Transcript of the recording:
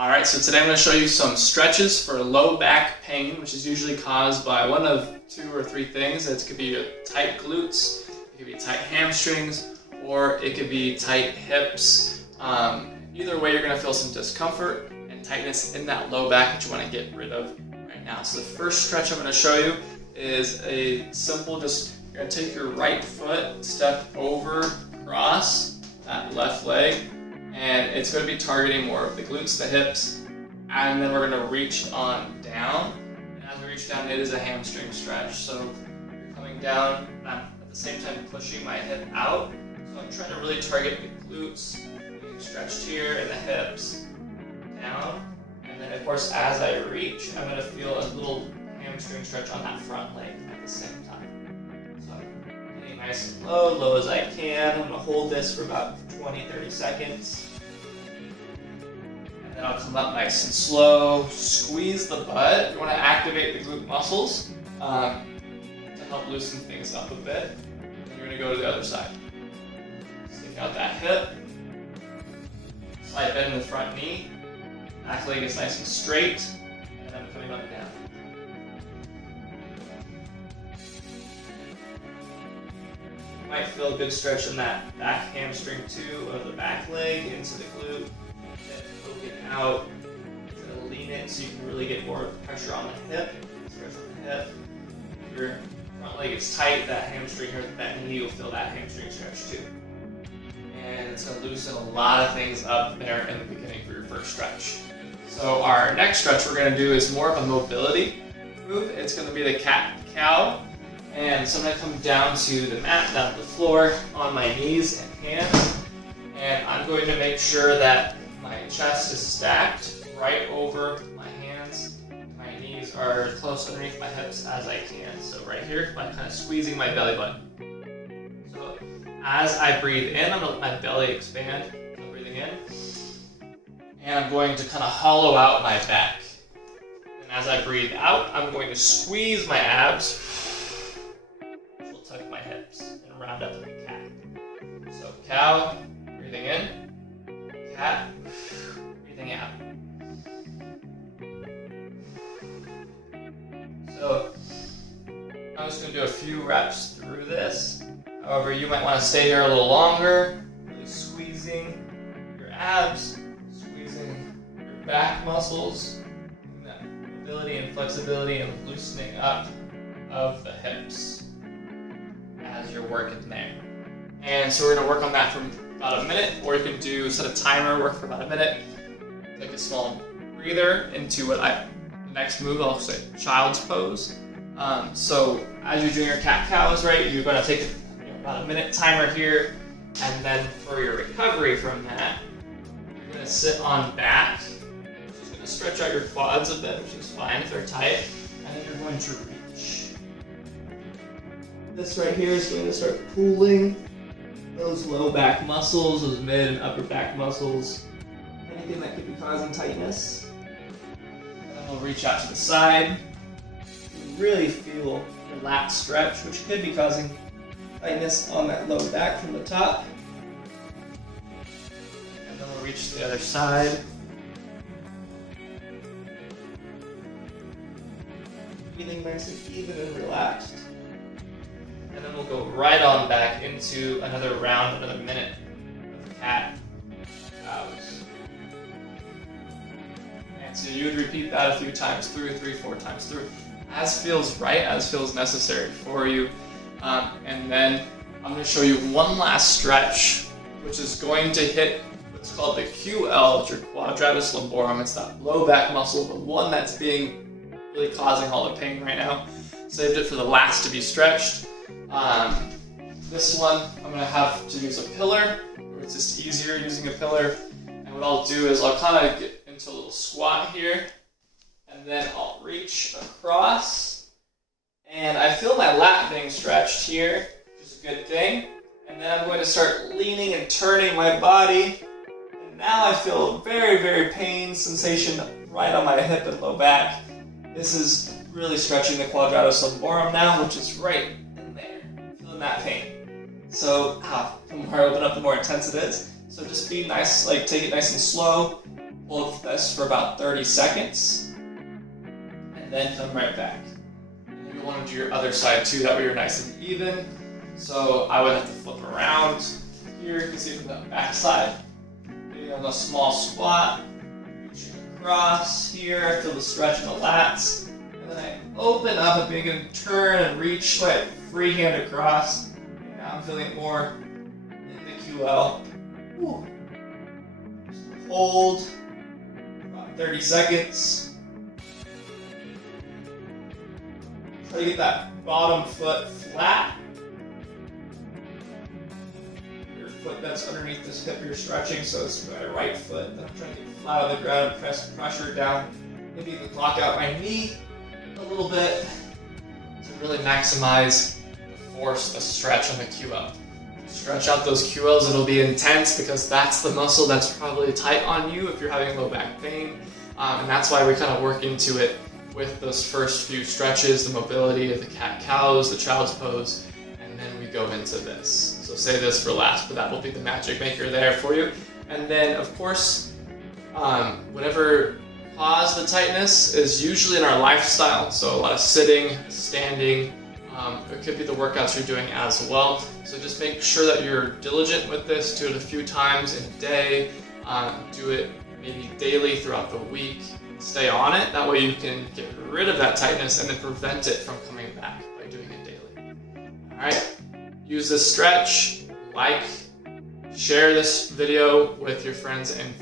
Alright, so today I'm going to show you some stretches for low back pain, which is usually caused by one of 2 or 3 things. It could be your tight glutes, it could be tight hamstrings, or it could be tight hips. Either way, you're going to feel some discomfort and tightness in that low back that you want to get rid of right now. So the first stretch I'm going to show you is a simple, you're going to take your right foot, step over, cross that left leg, and it's going to be targeting more of the glutes, the hips, and then we're going to reach on down. And as we reach down, it is a hamstring stretch. So you're coming down, and I'm at the same time pushing my hip out. So I'm trying to really target the glutes, being stretched here, and the hips down. And then of course, as I reach, I'm going to feel a little hamstring stretch on that front leg at the same time. So I'm getting nice and low as I can. I'm going to hold this for about 20-30 seconds. And then I'll come up nice and slow, squeeze the butt. You want to activate the glute muscles to help loosen things up a bit. And you're going to go to the other side. Stick out that hip, slight bend in the front knee, back leg is nice and straight, and then coming on down. You might feel a good stretch in that back hamstring too, of the back leg into the glute, poking out, to lean in so you can really get more pressure on the hip, stretch on the hip. If your front leg is tight, that hamstring or that knee will feel that hamstring stretch too. And it's going to loosen a lot of things up there in the beginning for your first stretch. So our next stretch we're going to do is more of a mobility move. It's going to be the cat-cow. And so I'm going to come down to the mat, down to the floor, on my knees and hands. And I'm going to make sure that my chest is stacked right over my hands. My knees are as close underneath my hips as I can. So right here, I'm kind of squeezing my belly button. So as I breathe in, I'm going to let my belly expand. I'm breathing in. And I'm going to kind of hollow out my back. And as I breathe out, I'm going to squeeze my abs. Tuck my hips and round up like a cat. So cow, breathing in, cat, breathing out. So I'm just going to do a few reps through this. However, you might want to stay here a little longer, really squeezing your abs, squeezing your back muscles, and that mobility and flexibility and loosening up of the hips as you're working there. And so we're going to work on that for about a minute, or you can set a timer, work for about a minute, take a small breather into the next move, I'll say child's pose. So as you're doing your cat-cows, right, you're going to take about a minute timer here, and then for your recovery from that, you're going to sit on back. You're just going to stretch out your quads a bit, which is fine if they're tight, and then you're going to reach. This right here is going to start pulling those low back muscles, those mid and upper back muscles, anything that could be causing tightness. And then we'll reach out to the side. You really feel the lat stretch, which could be causing tightness on that low back from the top. And then we'll reach to the other side. Feeling nice and even and relaxed. And then we'll go right on back into another round, another minute of cat-cows. And so you would repeat that a few times through, 3-4 times through, as feels right, as feels necessary for you. And then I'm going to show you one last stretch, which is going to hit what's called the QL, which is your quadratus lumborum. It's that low back muscle, the one that's being really causing all the pain right now. Saved it for the last to be stretched. This one, I'm going to have to use a pillar, where it's just easier using a pillar. And what I'll do is I'll kind of get into a little squat here, and then I'll reach across. And I feel my lat being stretched here, which is a good thing. And then I'm going to start leaning and turning my body. And now I feel a very, very pain sensation right on my hip and low back. This is really stretching the quadratus lumborum now, which is right in there, feeling that pain. So the more I open up, the more intense it is. So just be nice, take it nice and slow. Hold this for about 30 seconds, and then come right back. And you want to do your other side too, that way you're nice and even. So I would have to flip around here, you can see from the back side. Maybe on a small squat, reaching across here, feel the stretch in the lats. And then I open up and begin to turn and reach my free hand across. And now I'm feeling it more in the QL. Whew. Just hold about 30 seconds. Try to get that bottom foot flat. Your foot that's underneath this hip you're stretching, so it's my right foot. I'm trying to get flat on the ground and press pressure down. Maybe even block out my knee a little bit to really maximize the force, the stretch on the QL. Stretch out those QLs, it'll be intense because that's the muscle that's probably tight on you if you're having low back pain. And that's why we kind of work into it with those first few stretches, the mobility of the cat-cows, the child's pose, and then we go into this. So say this for last, but that will be the magic maker there for you. And then, of course, whatever caused the tightness is usually in our lifestyle. So a lot of sitting, standing, it could be the workouts you're doing as well. So just make sure that you're diligent with this. Do it a few times in a day. Do it maybe daily throughout the week. Stay on it. That way you can get rid of that tightness and then prevent it from coming back by doing it daily. All right. Use this stretch. Like, share this video with your friends and